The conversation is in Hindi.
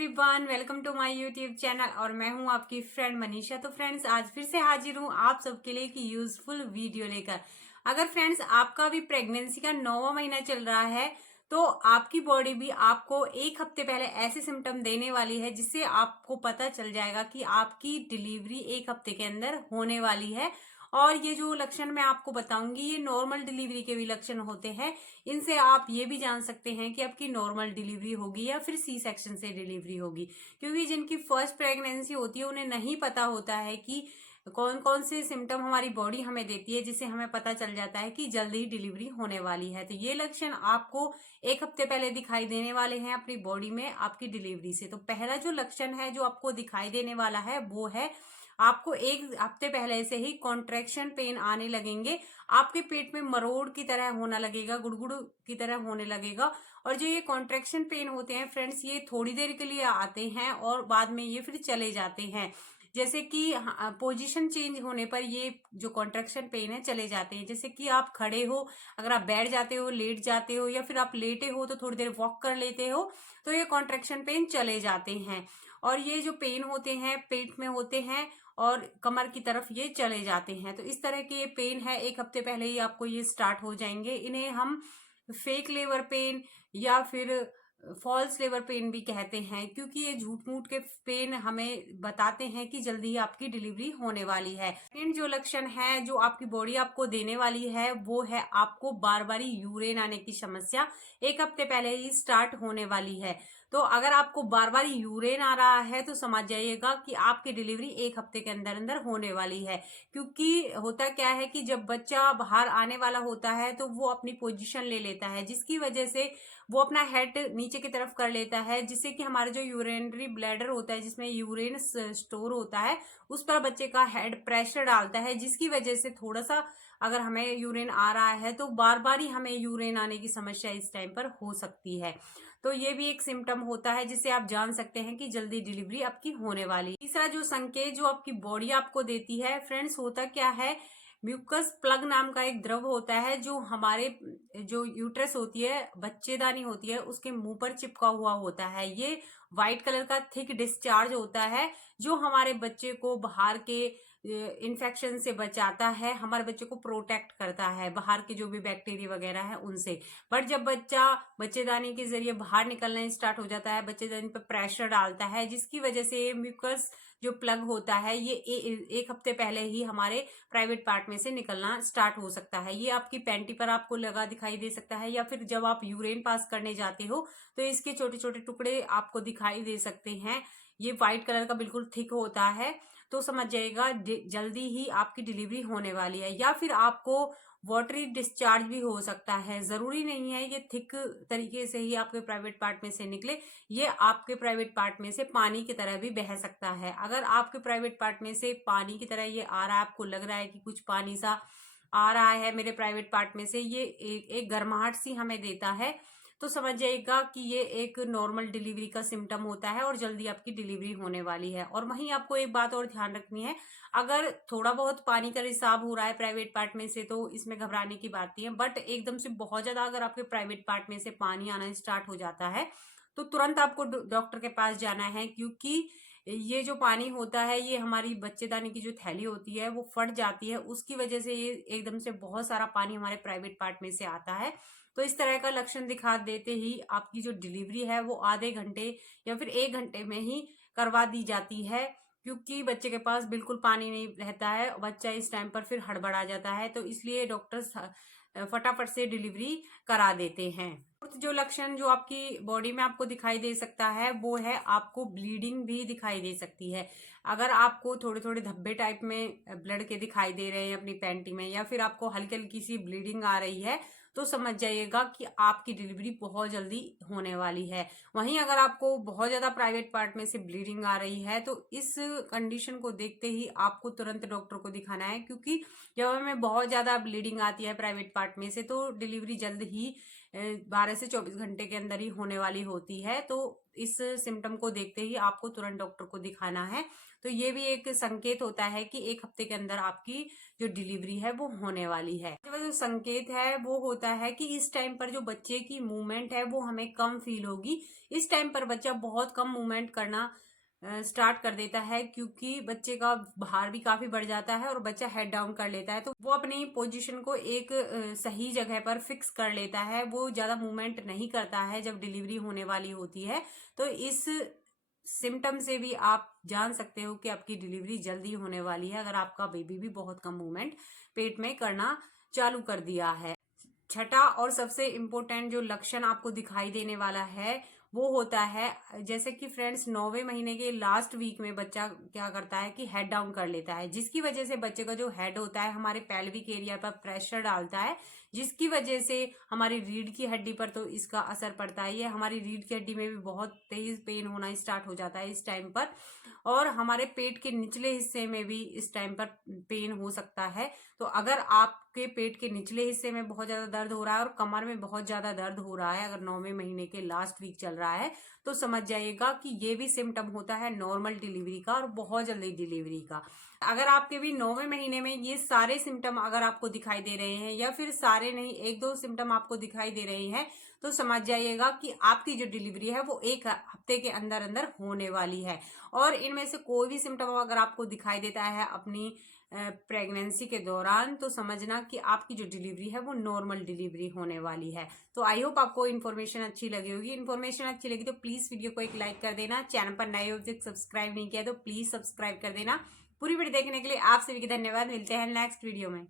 Everyone, welcome to my YouTube channel और मैं हूं आपकी फ्रेंड मनीषा। तो फ्रेंड्स, आज फिर से हाजिर हूं आप सबके लिए एक यूजफुल वीडियो लेकर। अगर फ्रेंड्स आपका भी प्रेगनेंसी का 9वां महीना चल रहा है तो आपकी बॉडी भी आपको एक हफ्ते पहले ऐसे सिम्टम देने वाली है जिससे आपको पता चल जाएगा कि आपकी डिलीवरी एक हफ्ते के अंदर होने वाली है। और ये जो लक्षण मैं आपको बताऊंगी ये नॉर्मल डिलीवरी के भी लक्षण होते हैं। इनसे आप ये भी जान सकते हैं कि आपकी नॉर्मल डिलीवरी होगी या फिर सी सेक्शन से डिलीवरी होगी, क्योंकि जिनकी फर्स्ट प्रेगनेंसी होती है उन्हें नहीं पता होता है कि कौन कौन से सिम्टम हमारी बॉडी हमें देती है जिससे हमें पता चल जाता है कि जल्दी ही डिलीवरी होने वाली है। तो ये लक्षण आपको एक हफ्ते पहले दिखाई देने वाले हैं अपनी बॉडी में आपकी डिलीवरी से। तो पहला जो लक्षण है जो आपको दिखाई देने वाला है वो है आपको एक हफ्ते पहले से ही कॉन्ट्रैक्शन पेन आने लगेंगे। आपके पेट में मरोड़ की तरह होना लगेगा, गुड़गुड़ की तरह होने लगेगा। और जो ये कॉन्ट्रैक्शन पेन होते हैं फ्रेंड्स, ये थोड़ी देर के लिए आते हैं और बाद में ये फिर चले जाते हैं। जैसे कि पोजीशन चेंज होने पर ये जो कॉन्ट्रैक्शन पेन है चले जाते हैं। जैसे कि आप खड़े हो, अगर आप बैठ जाते हो, लेट जाते हो या फिर आप लेटे हो तो थोड़ी देर वॉक कर लेते हो तो ये कॉन्ट्रैक्शन पेन चले जाते हैं। और ये जो पेन होते हैं पेट में होते हैं और कमर की तरफ ये चले जाते हैं। तो इस तरह के ये पेन है एक हफ्ते पहले ही आपको ये स्टार्ट हो जाएंगे। इन्हें हम फेक लेबर पेन या फिर फॉल्स लेबर पेन भी कहते हैं, क्योंकि ये झूठ मूठ के पेन हमें बताते हैं कि जल्दी ही आपकी डिलीवरी होने वाली है। सेकंड जो लक्षण है जो आपकी बॉडी आपको देने वाली है वो है आपको बार बार यूरिन आने की समस्या एक हफ्ते पहले ही स्टार्ट होने वाली है। तो अगर आपको बार बार यूरिन आ रहा है तो समझ जाइएगा कि आपकी डिलीवरी एक हफ्ते के अंदर अंदर होने वाली है। क्योंकि होता क्या है कि जब बच्चा बाहर आने वाला होता है तो वो अपनी पोजीशन ले लेता है, जिसकी वजह से वो अपना हेड नीचे की तरफ कर लेता है, जिससे कि हमारा जो यूरिनरी ब्लैडर होता है जिसमें यूरिन स्टोर होता है उस पर बच्चे का हेड प्रेशर डालता है, जिसकी वजह से थोड़ा सा अगर हमें यूरिन आ रहा है तो बार बार ही हमें यूरिन आने की समस्या इस टाइम पर हो सकती है। तो ये भी एक सिम्टम होता है जिससे आप जान सकते हैं कि जल्दी डिलीवरी आपकी होने वाली। तीसरा जो संकेत जो आपकी बॉडी आपको देती है फ्रेंड्स, होता क्या है, म्यूकस प्लग नाम का एक द्रव होता है जो हमारे जो यूट्रस होती है, बच्चेदानी होती है, उसके मुंह पर चिपका हुआ होता है। ये व्हाइट कलर का थिक डिस्चार्ज होता है जो हमारे बच्चे को बाहर के इन्फेक्शन से बचाता है, हमारे बच्चे को प्रोटेक्ट करता है बाहर के जो भी बैक्टीरिया वगैरह है उनसे। बट जब बच्चा बच्चेदानी के जरिए बाहर निकलना स्टार्ट हो जाता है, बच्चेदानी पर प्रेशर डालता है, जिसकी वजह से म्यूकस जो प्लग होता है ये एक हफ्ते पहले ही हमारे प्राइवेट पार्ट में से निकलना स्टार्ट हो सकता है। ये आपकी पैंटी पर आपको लगा दिखाई दे सकता है या फिर जब आप यूरिन पास करने जाते हो तो इसके छोटे छोटे टुकड़े आपको दिखाई दे सकते हैं। ये व्हाइट कलर का बिल्कुल थिक होता है। तो समझ जाइएगा जल्दी ही आपकी डिलीवरी होने वाली है। या फिर आपको वाटरी डिस्चार्ज भी हो सकता है, जरूरी नहीं है ये थिक तरीके से ही आपके प्राइवेट पार्ट में से निकले, ये आपके प्राइवेट पार्ट में से पानी की तरह भी बह सकता है। अगर आपके प्राइवेट पार्ट में से पानी की तरह ये आ रहा है, आपको लग रहा है कि कुछ पानी सा आ रहा है मेरे प्राइवेट पार्ट में से, ये एक गर्माहट सी हमें देता है, तो समझ जाइएगा कि ये एक नॉर्मल डिलीवरी का सिम्टम होता है और जल्दी आपकी डिलीवरी होने वाली है। और वहीं आपको एक बात और ध्यान रखनी है, अगर थोड़ा बहुत पानी का रिसाव हो रहा है प्राइवेट पार्ट में से तो इसमें घबराने की बात नहीं है। बट एकदम से बहुत ज्यादा अगर आपके प्राइवेट पार्ट में से पानी आना स्टार्ट हो जाता है तो तुरंत आपको डॉक्टर के पास जाना है, क्योंकि ये जो पानी होता है ये हमारी बच्चेदानी की जो थैली होती है वो फट जाती है, उसकी वजह से ये एकदम से बहुत सारा पानी हमारे प्राइवेट पार्ट में से आता है। तो इस तरह का लक्षण दिखा देते ही आपकी जो डिलीवरी है वो आधे घंटे या फिर 1 घंटे में ही करवा दी जाती है, क्योंकि बच्चे के पास बिल्कुल पानी नहीं रहता है, बच्चा इस टाइम पर फिर हड़बड़ा जाता है। तो इसलिए डॉक्टर्स फटाफट से डिलीवरी करा देते हैं। फोर्थ जो लक्षण जो आपकी बॉडी में आपको दिखाई दे सकता है वो है आपको ब्लीडिंग भी दिखाई दे सकती है। अगर आपको थोड़े थोड़े धब्बे टाइप में ब्लड के दिखाई दे रहे हैं अपनी पैंटी में, या फिर आपको हल्की हल्की सी ब्लीडिंग आ रही है, तो समझ जाइएगा कि आपकी डिलीवरी बहुत जल्दी होने वाली है। वहीं अगर आपको बहुत ज्यादा प्राइवेट पार्ट में से ब्लीडिंग आ रही है तो इस कंडीशन को देखते ही आपको तुरंत डॉक्टर को दिखाना है, क्योंकि जब हमें बहुत ज्यादा ब्लीडिंग आती है प्राइवेट पार्ट में से तो डिलीवरी जल्द ही 12 से 24 घंटे के अंदर ही होने वाली होती है। तो इस सिम्टम को देखते ही आपको तुरंत डॉक्टर को दिखाना है। तो ये भी एक संकेत होता है कि 1 हफ्ते के अंदर आपकी जो डिलीवरी है वो होने वाली है। जो संकेत है वो होता है कि इस टाइम पर जो बच्चे की मूवमेंट है वो हमें कम फील होगी। इस टाइम पर बच्चा बहुत कम मूवमेंट करना स्टार्ट कर देता है, क्योंकि बच्चे का भार भी काफी बढ़ जाता है और बच्चा हेड डाउन कर लेता है। तो वो अपनी पोजीशन को एक सही जगह पर फिक्स कर लेता है, वो ज्यादा मूवमेंट नहीं करता है जब डिलीवरी होने वाली होती है। तो इस सिम्टम से भी आप जान सकते हो कि आपकी डिलीवरी जल्दी होने वाली है, अगर आपका बेबी भी बहुत कम मूवमेंट पेट में करना चालू कर दिया है। छठा और सबसे इम्पोर्टेंट जो लक्षण आपको दिखाई देने वाला है वो होता है, जैसे कि फ्रेंड्स 9वें महीने के लास्ट वीक में बच्चा क्या करता है कि हेड डाउन कर लेता है, जिसकी वजह से बच्चे का जो हेड होता है हमारे पेल्विक एरिया पर प्रेशर डालता है, जिसकी वजह से हमारी रीढ़ की हड्डी पर तो इसका असर पड़ता है। ये हमारी रीढ़ की हड्डी में भी बहुत तेज पेन होना स्टार्ट हो जाता है इस टाइम पर, और हमारे पेट के निचले हिस्से में भी इस टाइम पर पेन हो सकता है। तो अगर आपके पेट के निचले हिस्से में बहुत ज्यादा दर्द हो रहा है और कमर में बहुत ज्यादा दर्द हो रहा है, अगर 9वें महीने के लास्ट वीक चल रहा है, तो समझ जाइएगा कि ये भी सिम्टम होता है नॉर्मल डिलीवरी का और बहुत जल्दी डिलीवरी का। अगर आपके भी 9वें महीने में ये सारे सिम्टम अगर आपको दिखाई दे रहे हैं, या फिर सारे नहीं 1-2 सिम्टम आपको दिखाई दे रहे हैं, तो समझ जाइएगा कि आपकी जो डिलीवरी है वो 1 हफ्ते के अंदर अंदर होने वाली है। और इनमें से कोई भी सिम्टम अगर आपको दिखाई देता है अपनी प्रेगनेंसी के दौरान, तो समझना कि आपकी जो डिलीवरी है वो नॉर्मल डिलीवरी होने वाली है। तो आई होप आपको इन्फॉर्मेशन अच्छी लगी होगी। इन्फॉर्मेशन अच्छी लगी तो प्लीज वीडियो को एक लाइक कर देना। चैनल पर नए हो तो सब्सक्राइब नहीं किया तो प्लीज सब्सक्राइब कर देना। पूरी वीडियो देखने के लिए आप सभी की धन्यवाद। मिलते हैं नेक्स्ट वीडियो में।